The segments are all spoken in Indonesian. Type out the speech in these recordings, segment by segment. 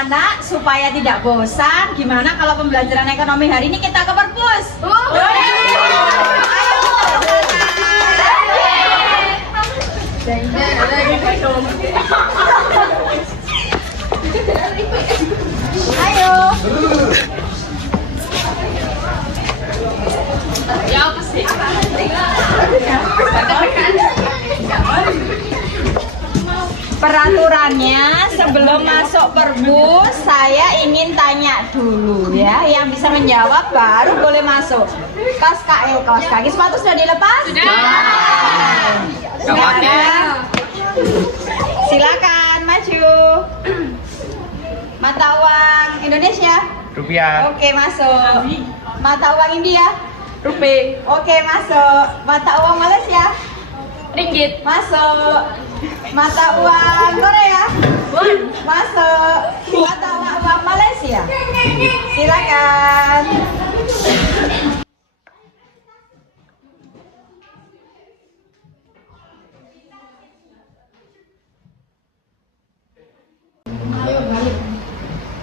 anak-anak supaya tidak bosan, gimana kalau pembelajaran ekonomi hari ini kita ke perpus? Ayo. Ya apa sih? Peraturannya sebelum masuk perpus saya ingin tanya dulu ya, yang bisa menjawab baru boleh masuk. Kaos kaki sepatu sudah dilepas? Sudah. Silakan maju. Mata uang Indonesia? Rupiah. Oke, masuk. Mata uang India? Rupiah. Oke, masuk. Mata uang Malaysia? Ringgit. Masuk. Mata uang Korea? Masuk. Mata uang Malaysia? Silakan.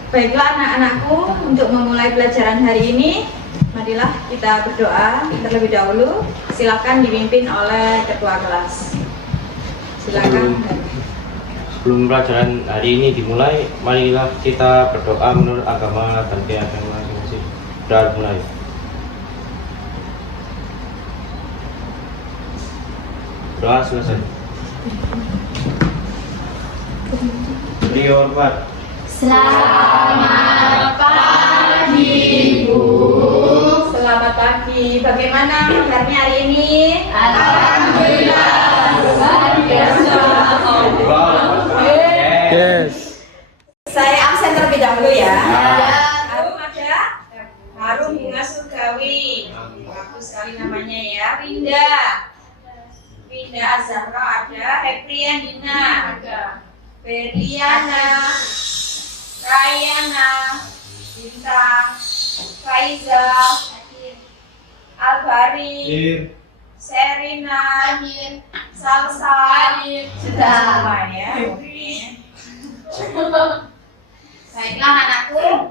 Baiklah anak-anakku, untuk memulai pelajaran hari ini, marilah kita berdoa terlebih dahulu. Silakan dipimpin oleh ketua kelas. Silakan. Sebelum pelajaran hari ini dimulai, marilah kita berdoa menurut agama dan keyakinan masing-masing. Sudah mulai. Doa selesai. Beliau hormat. Selamat pagi, Bu. Selamat pagi. Bagaimana kabarnya hari ini? Alhamdulillah. Luar biasa. Yes. Saya absen terlebih dahulu ya. Harum ada? Harum bunga surgawi. Bagus sekali namanya ya. Winda. Winda Azhara ada. Eprian Dina ada. Beriana. Rayana. Bintang. Faiza. Albari. Serina. Salsa. Sudah semua ya. Oke. Baiklah anakku,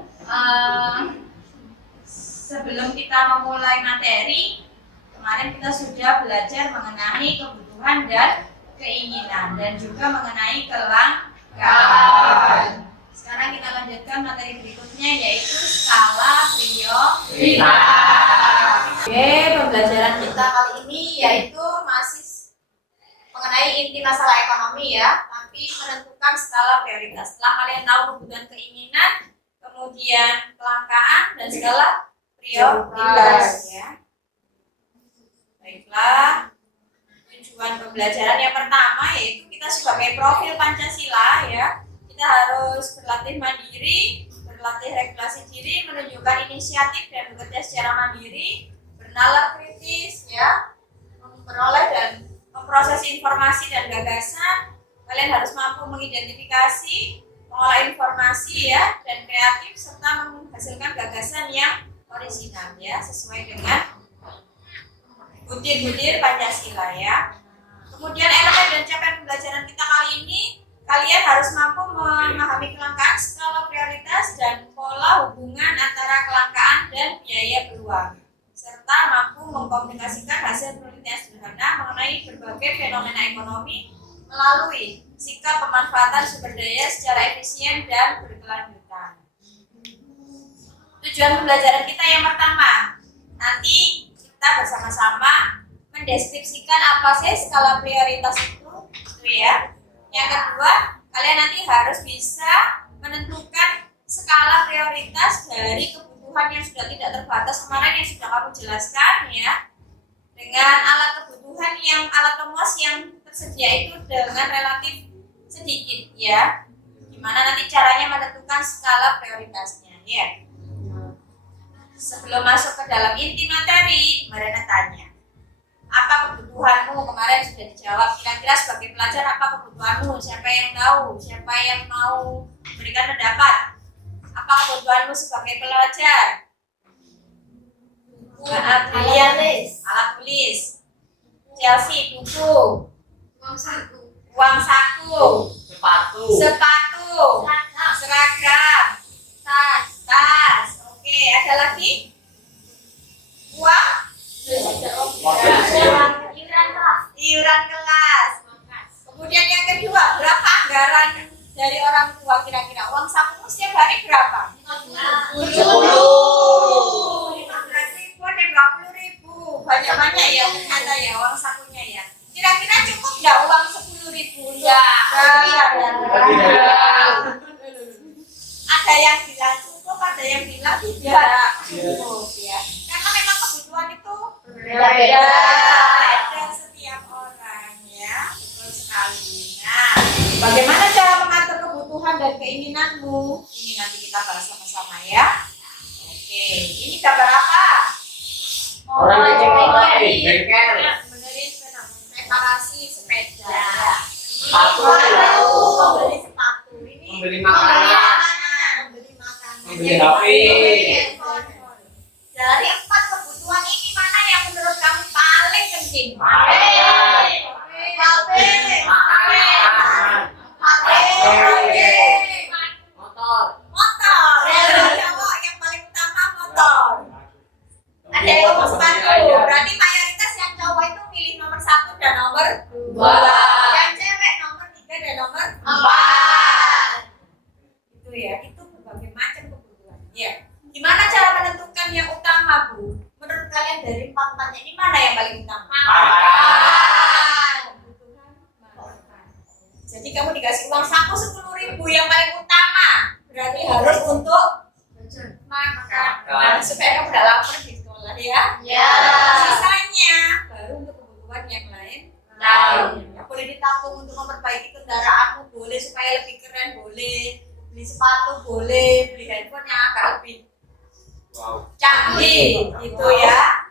sebelum kita memulai materi, kemarin kita sudah belajar mengenai kebutuhan dan keinginan dan juga mengenai kelangkaan. Sekarang kita lanjutkan materi berikutnya, yaitu skala prioritas. Oke, pembelajaran kita kali ini yaitu masih mengenai inti masalah ekonomi ya, tapi menentukan skala prioritas. Setelah kalian tahu kebutuhan keinginan, kemudian kelangkaan dan skala prioritas ya. Baiklah, tujuan pembelajaran yang pertama yaitu kita sebagai profil Pancasila ya, kita harus berlatih mandiri, berlatih regulasi diri, menunjukkan inisiatif dan bekerja secara mandiri, bernalar kritis ya, memperoleh dan memproses informasi dan gagasan. Kalian harus mampu mengidentifikasi, mengolah informasi ya, dan kreatif serta menghasilkan gagasan yang orisinal ya, sesuai dengan butir-butir Pancasila ya. Kemudian elemen dan capaian pembelajaran kita kali ini, kalian harus mampu memahami kelangkaan, skala prioritas, dan pola hubungan antara kelangkaan dan biaya peluang, serta mampu mengkomunikasikan hasil penelitian sederhana mengenai berbagai fenomena ekonomi melalui sikap pemanfaatan sumber daya secara efisien dan berkelanjutan. Tujuan pembelajaran kita yang pertama, nanti kita bersama-sama mendeskripsikan apa sih skala prioritas itu ya. Yang kedua, kalian nanti harus bisa menentukan skala prioritas dari kebutuhan yang sudah tidak terbatas kemarin yang sudah kamu jelaskan ya, dengan alat kebutuhan yang alat pemuas yang tersedia itu dengan relatif sedikit ya. Gimana nanti caranya menentukan skala prioritasnya ya. Sebelum masuk ke dalam inti materi, Marina tanya, apa kebutuhanmu? Kemarin sudah dijawab. Kira-kira sebagai pelajar apa kebutuhanmu? Siapa yang tahu? Siapa yang mau memberikan pendapat? Apa kebutuhanmu sebagai pelajar? Alat tulis. Chelsea, buku. Uang saku. Sepatu. Seragam. hari berapa? 10. 15.000 dan 20.000. Banyak-banyak ya ternyata ya uang sakunya ya. Kira-kira cukup nggak uang 10.000? Enggak. Ada yang bilang cukup, ada yang bilang tidak cukup ya. Karena memang kebutuhan itu berbeda setiap orang ya. Betul sekali. Nah, bagaimana cara mengatur kebutuhan dan keinginanmu? Ini nanti kita bahas sama-sama ya. Oke, ini gambar apa? Orang yang Bengkel. Benerin sepeda, reparasi sepeda. Sepatu. Membeli sepatu. Ini Membeli makanan. Membeli makanan. Membeli HP. Dari 4 kebutuhan ini mana yang menurut kamu paling penting? HP. Makanan. Motor. Motor. Kalau cowok yang paling utama motor. Ada yang ngomong sepatu. Berarti mayoritas yang cowok itu pilih nomor 1 dan nomor 2. Yang cewek nomor 3 dan nomor 4. Itu ya, itu berbagai macam kebutuhan. Ya. Gimana cara menentukan yang utama, Bu? Menurut kalian dari 4 ini mana yang paling utama? Makan. Kebutuhan makan. Jadi kamu dikasih uang saku 10.000 yang paling utama. Berarti harus untuk makan. Nah, supaya kamu tidak lapar di sekolah ya. Ya. Sisanya baru untuk kebutuhan yang lain. Ya, boleh ditabung untuk memperbaiki kendaraanmu, boleh supaya lebih keren, boleh beli sepatu, boleh beli handphone yang agak lebih canggih gitu ya.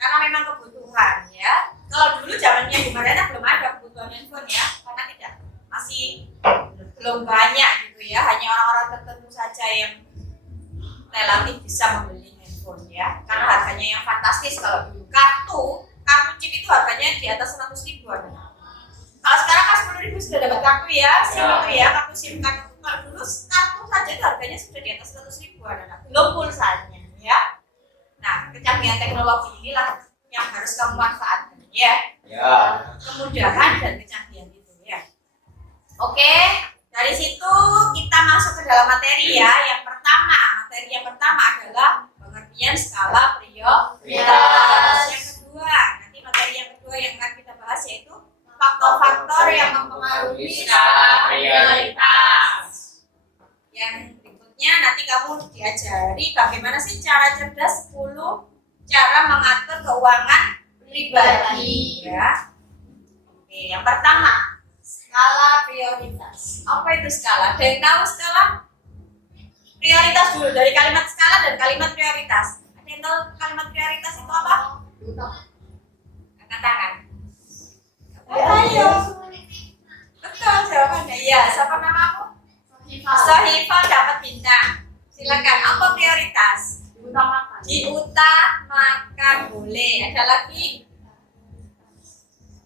Karena memang kebutuhan ya. Kalau dulu zamannya di Mariana belum ada kebutuhan handphone ya, karena masih belum banyak gitu ya. Hanya orang-orang tertentu saja yang relatif bisa membeli handphone ya. Karena harganya yang fantastis kalau dulu. Kartu chip itu harganya di atas 100.000 ada. Kalau sekarang kan 10.000 sudah dapat kartu ya, SIM itu ya, kartu SIM kartu. Kalau dulu kartu saja itu harganya sudah di atas 100.000 ada. Belum pulsanya ya. Nah, kecanggihan teknologi inilah yang harus kamu manfaatkan ya. Kemudahan dan kecanggihan itu ya. Oke, dari situ kita masuk ke dalam materi ya. Materi yang pertama adalah pengertian skala prioritas. Yang kedua, nanti materi yang kedua yang akan kita bahas yaitu faktor-faktor yang mempengaruhi skala prioritas. Yang berikutnya nanti kamu diajari bagaimana sih cara cerdas 10 cara mengatur keuangan pribadi ya. Oke, yang pertama skala prioritas. Apa itu skala? Ada yang tahu skala? Prioritas dulu dari kalimat skala dan kalimat prioritas. Ada yang tahu kalimat prioritas itu apa? Angkat tangan. Ayo. Betul jawabannya. Ya, siapa namamu? Sohifal dapat bintang. Silakan. Apa prioritas? Diutamakan. Boleh. Ada lagi?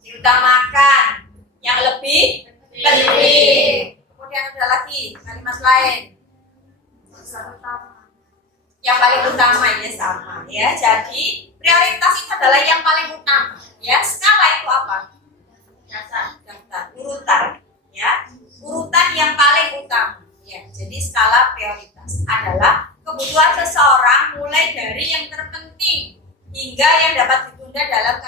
Diutamakan. Yang lebih penting. Kemudian ada lagi kalimat lain. Yang paling utama ya sama ya. Jadi prioritas itu adalah yang paling utama ya. Skala itu apa? Daftar urutan ya. Urutan yang paling utama ya. Jadi skala prioritas adalah kebutuhan seseorang mulai dari yang terpenting hingga yang dapat ditunda dalam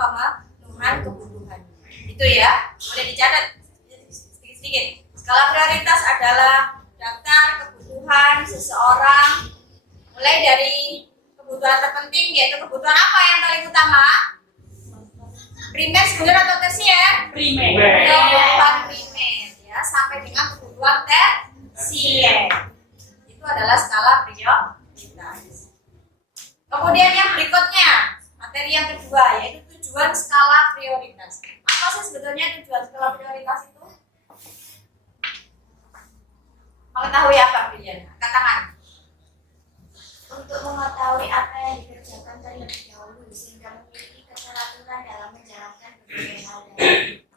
pemenuhan kebutuhan. Itu ya. Boleh dicatat sedikit-sedikit. Skala prioritas adalah daftar kebutuhan seseorang mulai dari kebutuhan terpenting yaitu kebutuhan apa yang paling utama? Primer, sekunder atau tersier? Primer. Kebutuhan primer ya sampai dengan kebutuhan tersier. Itu adalah skala prioritas. Kemudian yang berikutnya materi yang kedua yaitu tujuan skala prioritas. Apa sih sebetulnya tujuan skala prioritas itu? Mengetahui apa pilihan? Katakan. Untuk mengetahui apa yang dikerjakan terlebih dahulu sehingga memiliki keteraturan dalam menjalankan berbagai hal.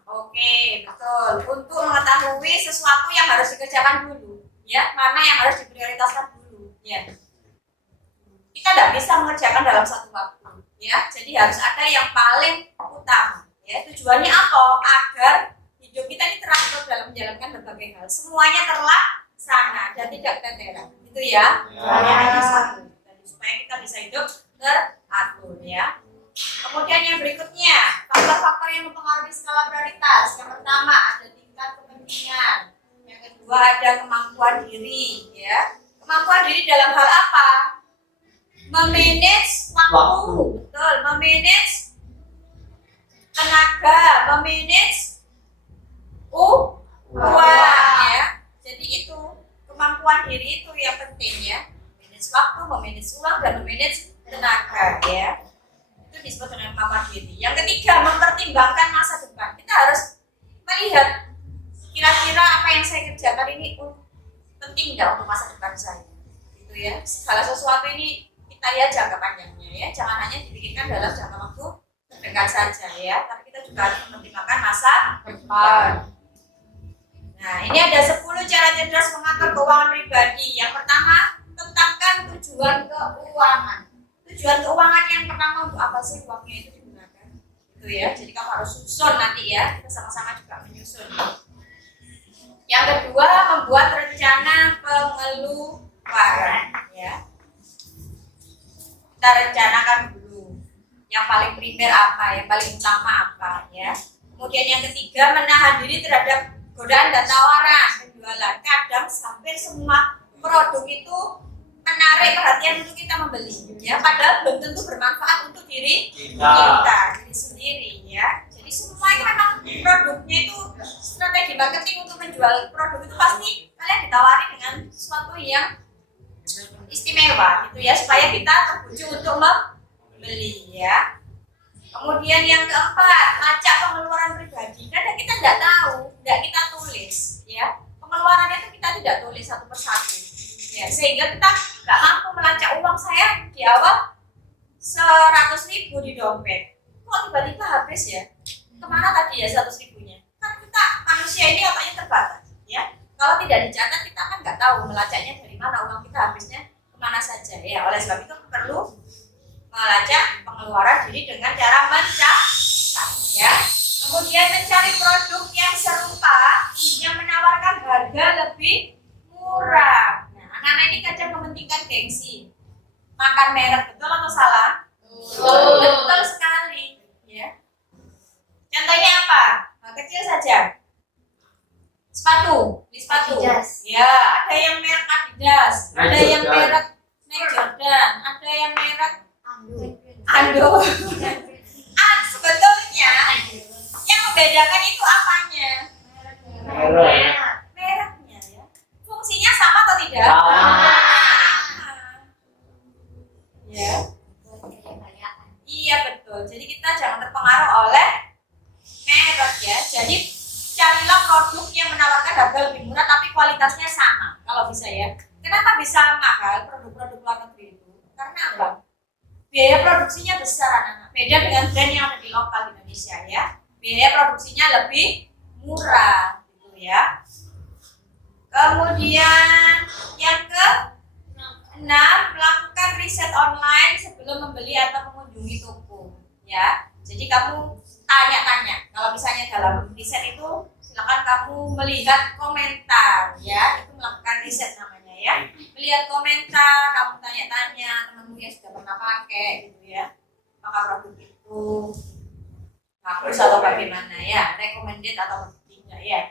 Oke, betul. Untuk mengetahui sesuatu yang harus dikerjakan dulu, ya, mana yang harus diprioritaskan dulu, ya. Kita tidak bisa mengerjakan dalam satu waktu, ya. Jadi harus ada yang paling utama, ya. Tujuannya apa? Agar hidup kita ini teratur dalam menjalankan berbagai hal. Semuanya terlaksana. keteteran. Itu ya. Hanya satu. Jadi, supaya kita bisa hidup teratur ya. Kemudian yang berikutnya, faktor-faktor yang mempengaruhi skala prioritas. Yang pertama ada tingkat kepentingan. Yang kedua ada kemampuan diri ya. Kemampuan diri dalam hal apa? Memanage waktu, betul, memanage tenaga, memanage uang ya. Jadi itu kemampuan diri itu yang penting ya. Manage waktu, memanage uang dan memanage tenaga ya. Itu disebut dengan kemampuan diri. Yang ketiga, mempertimbangkan masa depan. Kita harus melihat kira-kira apa yang saya kerjakan ini penting nggak untuk masa depan saya. Gitu ya. Segala sesuatu ini kita lihat jangka panjangnya ya. Jangan hanya dipikirkan dalam jangka waktu terdekat saja ya, tapi kita juga harus mempertimbangkan masa depan. Nah, ini ada 10 cara cerdas mengatur keuangan pribadi. Yang pertama, tetapkan tujuan keuangan. Tujuan keuangan yang pertama untuk apa sih uangnya itu digunakan? Itu ya. Jadi kamu harus susun nanti ya. Kita sama-sama juga menyusun. Yang kedua, membuat rencana pengeluaran ya. Kita rencanakan dulu yang paling primer apa, yang paling utama apa ya. Kemudian yang ketiga, menahan diri terhadap godaan dan tawaran penjualan. Kadang hampir semua produk itu menarik perhatian untuk kita membeli ya, padahal belum tentu bermanfaat untuk diri kita diri sendiri ya. Jadi semua itu memang produknya itu strategi marketing untuk menjual produk itu pasti kalian ditawari dengan sesuatu yang istimewa gitu ya, supaya kita terbujuk untuk membeli ya. Kemudian yang keempat, lacak pengeluaran pribadi. Kadang kita tidak tahu, tidak kita tulis ya. Pengeluarannya itu kita tidak tulis satu persatu ya, sehingga kita nggak mampu melacak uang saya di awal 100.000 di dompet. Kok tiba-tiba habis ya? Kemana tadi ya 100.000-nya? Kan kita manusia ini otaknya terbatas ya. Kalau tidak dicatat kita kan nggak tahu melacaknya dari mana uang kita habisnya kemana saja ya. Oleh sebab itu perlu melacak pengeluaran diri dengan cara mencatat ya. Kemudian mencari produk yang serupa yang menawarkan harga lebih murah. Nah, anak-anak ini kadang mementingkan gengsi. Makan merek, betul atau salah? Betul sekali ya. Contohnya apa? Nah, kecil saja. Sepatu, beli sepatu. Adidas. Ya, ada yang merek Adidas, ada yang merek Nike Jordan, ada yang merek Ando. Sebetulnya yang membedakan itu apanya? Mereknya ya. Fungsinya sama atau tidak? Sama. Ya. Iya betul. Jadi kita jangan terpengaruh oleh merek ya. Jadi carilah produk yang menawarkan harga lebih murah tapi kualitasnya sama kalau bisa ya. Kenapa bisa mahal produk-produk luar negeri itu? Karena apa? Biaya produksinya besar anak-anak. Beda dengan brand yang ada di lokal di Indonesia ya. Biaya produksinya lebih murah gitu ya. Kemudian yang ke-6, melakukan riset online sebelum membeli atau mengunjungi toko ya. Jadi kamu tanya-tanya. Kalau misalnya dalam riset itu silakan kamu melihat komentar ya. Itu melakukan riset namanya ya. Melihat komentar, kamu tanya-tanya temanmu yang sudah pernah pakai gitu ya. Apakah produk itu bagus atau bagaimana ya, recommended atau tidak ya.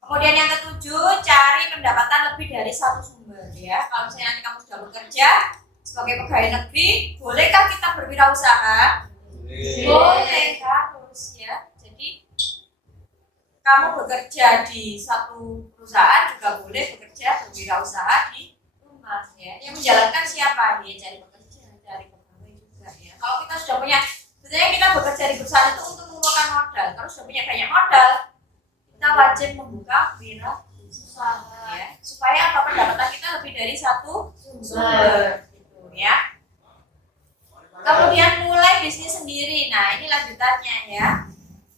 Kemudian yang ke-7, cari pendapatan lebih dari satu sumber ya. Kalau misalnya nanti kamu sudah bekerja sebagai pegawai negeri, bolehkah kita berwirausaha? Boleh, harus ya. Jadi kamu bekerja di satu perusahaan juga boleh bekerja berwirausaha di rumah ya. Yang menjalankan siapa? Dia cari pekerja, cari pegawai juga ya. Kalau kita sudah punya, sebenarnya kita bekerja di perusahaan itu untuk mengumpulkan modal. Kalau sudah punya banyak modal, kita wajib membuka wirausaha ya, supaya apa, pendapatan kita lebih dari satu sumber gitu ya. Kemudian mulai bisnis sendiri. Nah, ini lanjutannya ya.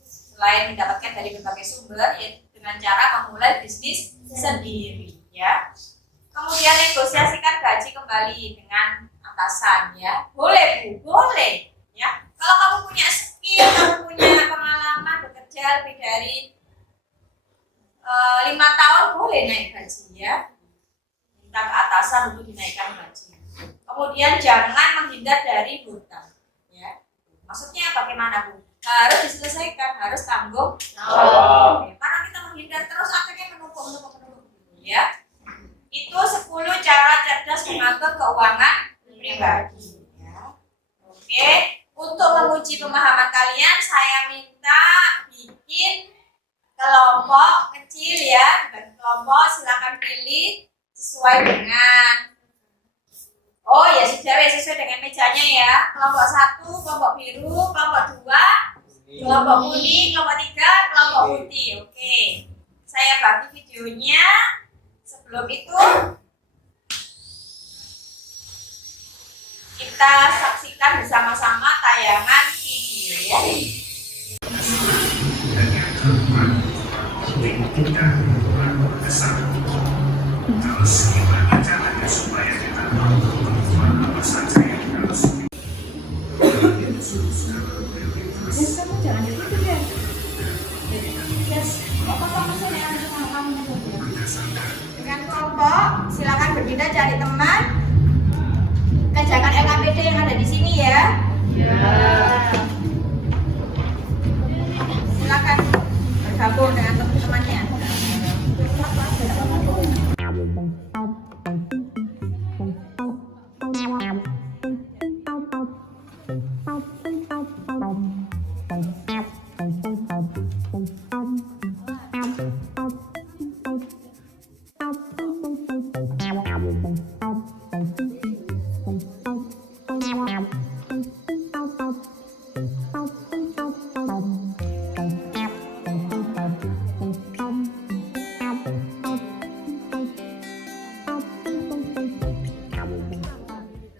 Selain mendapatkan dari berbagai sumber, yaitu dengan cara memulai bisnis sendiri ya. Kemudian negosiasikan gaji kembali dengan atasan ya. Boleh Bu, boleh ya. Kalau kamu punya skill, kamu punya pengalaman bekerja lebih dari 5 tahun, boleh naik gaji ya. Minta minta ke atasan untuk dinaikkan gaji. Kemudian jangan menghindar dari hutang. Ya. Maksudnya bagaimana, Bu? Harus diselesaikan, harus tanggung jawab. Karena kita menghindar terus akhirnya menumpuk. Ya. Itu 10 cara cerdas mengatur keuangan pribadi. Ya. Oke, untuk menguji pemahaman kalian, saya minta bikin kelompok kecil ya, bagi kelompok silakan pilih sesuai dengan sesuai dengan mejanya ya. Kelompok 1, kelompok biru, kelompok 2, kelompok kuning, kelompok 3, kelompok putih. Oke. Saya bagi videonya. Sebelum itu kita saksikan bersama-sama tayangan video ya. Dengan kelompok silakan berpindah cari teman. Kerjakan LKPD yang ada di sini ya. Silakan bergabung dengan teman-temannya.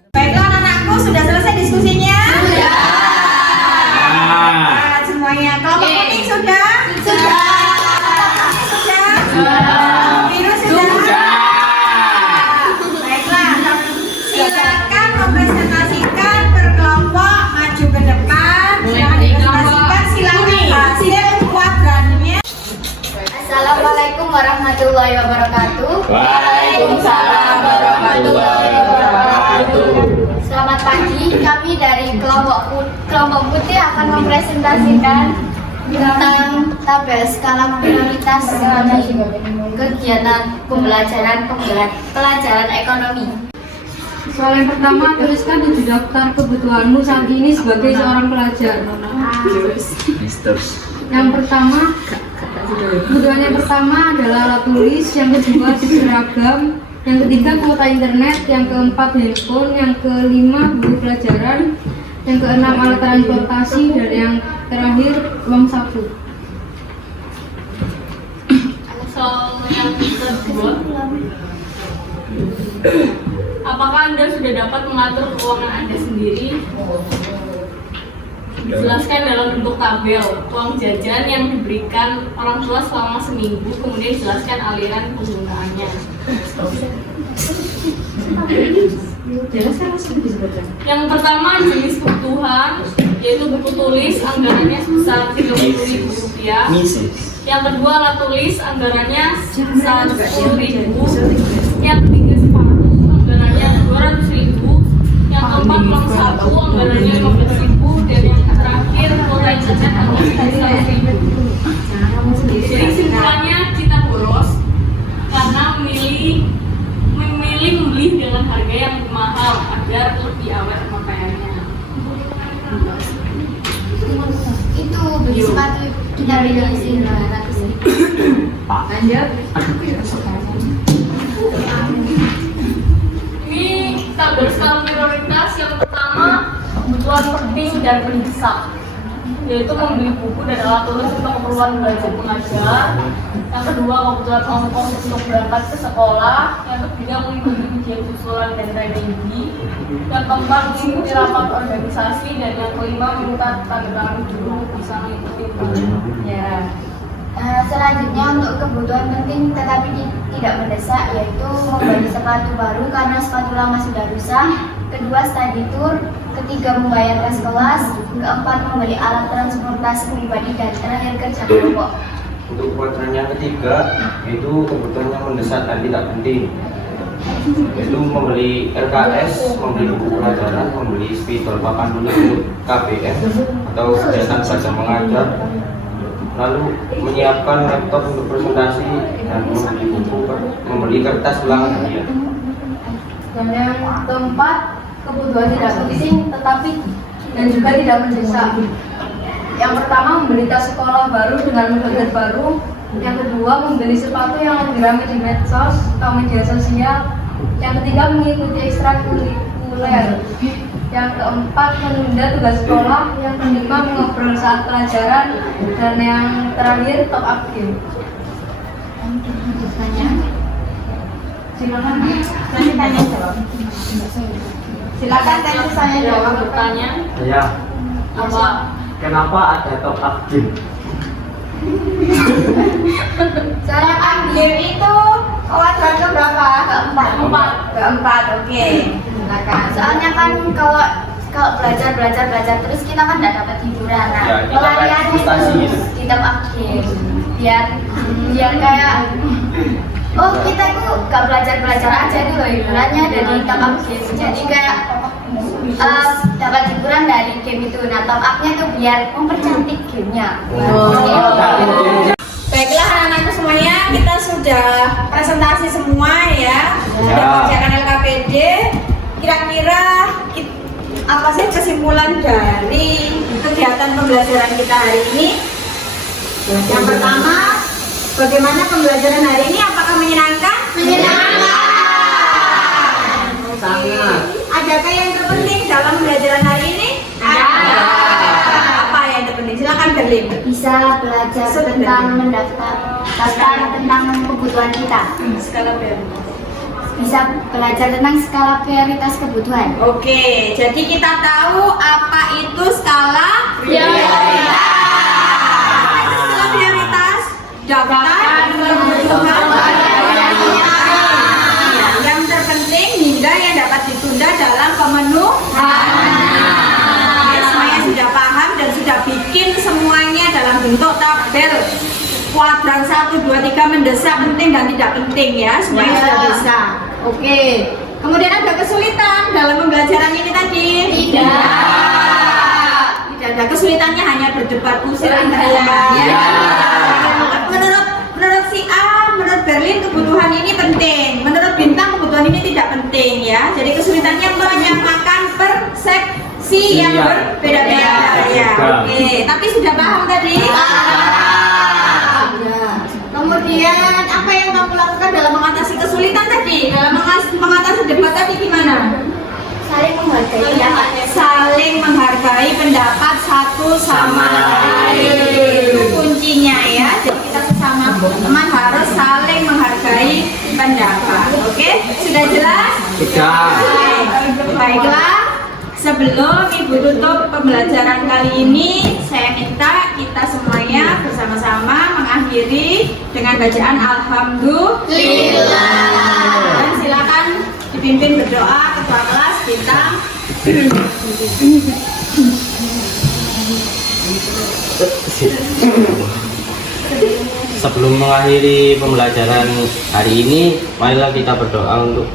Baiklah anak-anakku, sudah selesai diskusinya? Sudah. Semuanya. Kelompok kuning sudah? Sudah. Biru sudah? Baiklah, silakan mempresentasikan berkelompok maju ke depan. Silakan dipresentasikan, silakan hasil kuadrannya. Assalamualaikum warahmatullahi wabarakatuh. Waalaikumsalam warahmatullahi wabarakatuh. Selamat pagi, kami dari kelompok putih akan mempresentasikan tentang tabel skala prioritas di kegiatan pelajaran ekonomi. Soal yang pertama, tuliskan 7 daftar kebutuhanmu saat ini sebagai seorang pelajar. Yang pertama, kebutuhan yang pertama adalah alat tulis, yang kedua seragam, yang ketiga kuota internet, yang keempat handphone, yang kelima buku pelajaran, yang keenam alat transportasi, dan yang terakhir uang saku. Soal yang kedua, apakah Anda sudah dapat mengatur keuangan Anda sendiri? Jelaskan dalam bentuk tabel uang jajan yang diberikan orang tua selama seminggu, kemudian jelaskan aliran penggunaannya. Yang pertama, jenis kebutuhan, yaitu buku tulis, anggarannya sebesar Rp30.000. Yang kedua, alat tulis, anggarannya sebesar Rp10.000. Yang ketiga, sepatu, anggarannya Rp200.000. Yang keempat, uang saku, anggarannya Rp15.000. Dan yang terakhir, kuota internet sebesar Rp1.000. Jadi kesimpulannya, kita boros karena memilih membeli dengan harga yang mahal agar lebih awet pemakaiannya. Itu beli sepatu kita beli di sini 200.000. Lanjut. Ini tabel skala prioritas. Yang pertama, kebutuhan penting dan mendesak, yaitu membeli buku dan alat tulis untuk keperluan belajar mengajar. Yang kedua, kebutuhan ongkos untuk berangkat ke sekolah. Yang ketiga, mengikuti ujian susulan dan redaksi. Yang keempat, mengikuti rapat organisasi. Dan yang kelima, minta tanda tangan guru bisa mengikuti Ya. Selanjutnya untuk kebutuhan penting tetapi tidak mendesak, yaitu membeli sepatu baru karena sepatu lama sudah rusak. Kedua, study tour. Ketiga, membayar les kelas. Keempat, membeli alat transportasi pribadi. Dan terakhir, kerja kelompok. Untuk kuadran yang ketiga, itu kebutuhan yang mendesak dan tidak penting. yaitu membeli RKS, membeli buku pelajaran, membeli spidol papan tulis KBM atau kegiatan belajar mengajar, lalu menyiapkan laptop untuk presentasi dan membeli buku, membeli kertas ulangan harian. Dan yang keempat, kebutuhan tidak penting tetapi dan juga tidak mendesak. Yang pertama, membeli tas sekolah baru dengan model baru. Yang kedua, membeli sepatu yang lebih ramai di medsos atau media sosial. Yang ketiga, mengikuti ekstrakurikuler. Yang keempat, menunda tugas sekolah. Yang kelima, mengobrol saat pelajaran. Dan yang terakhir, top up game. Silakan. Nanti tanya jawab. Silakan tanya saya jawab. Bertanya Ya, apa? kenapa ada top up game? Saya ambil itu kuadran ke berapa? Keempat, oke. Silakan. Soalnya kan kalau belajar terus kita kan nggak dapat hiburan. Nah, Ya, kita kayak pelariannya frustasi itu gitu. di top up game. Biar kayak kita itu gak belajar aja itu loh, hiburannya dari top up game. Jadi kayak dapat hiburan dari game itu. Nah, top upnya tuh biar mempercantik gamenya. Baiklah anak-anakku semuanya, kita sudah presentasi semua ya. Sudah mengerjakan LKPD. Kira-kira apa sih kesimpulan dari kegiatan pembelajaran kita hari ini? Yang pertama, bagaimana pembelajaran hari ini? Apakah menyenangkan? Menyenangkan. Sangat. Adakah yang terpenting dalam pembelajaran hari ini? Ada. Apa yang terpenting? Silakan Berlin. Bisa belajar tentang mendaftar tentang kebutuhan kita. Skala prioritas. Bisa belajar tentang skala prioritas kebutuhan. Oke, jadi kita tahu apa itu skala prioritas. Apa itu skala prioritas? Daftar kebutuhan yang terpenting hingga yang dapat ditunda dalam pemenuhan. Ya, semuanya sudah paham dan sudah bikin semuanya dalam bentuk tabel. Kuadran 1, 2, 3 mendesak, penting dan tidak penting ya. Semuanya sudah bisa. Oke. Kemudian ada kesulitan dalam pembelajaran ini tadi? Tidak ada kesulitannya, hanya berdebat kusir antara ya. Menurut si A, menurut Berlin kebutuhan ini penting. Menurut Bintang kebutuhan ini tidak penting ya. Jadi kesulitannya menyamakan persepsi yang berbeda-beda ya. Oke, tapi sudah paham tadi? Kemudian apa yang kamu lakukan dalam mengatasi kesulitan tadi? Dalam mengatasi debat tadi gimana? Saling menghargai pendapat. Saling menghargai pendapat satu sama lain. Itu kuncinya ya. Jadi kita sesama teman harus saling menghargai pendapat. Oke? Sudah jelas? Sudah. Baiklah. Sebelum Ibu tutup pembelajaran kali ini, saya minta kita semuanya bersama-sama mengakhiri dengan bacaan Alhamdulillah. Dan silakan dipimpin berdoa ketua kelas Bintang. Sebelum mengakhiri pembelajaran hari ini, marilah kita berdoa untuk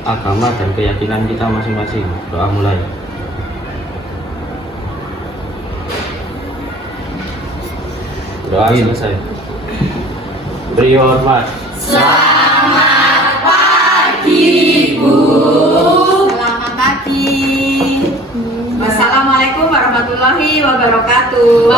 agama dan keyakinan kita masing-masing. Doa mulai. Doa selesai. Beri hormat. Selamat pagi, Bu. Selamat pagi. Wassalamualaikum warahmatullahi wabarakatuh.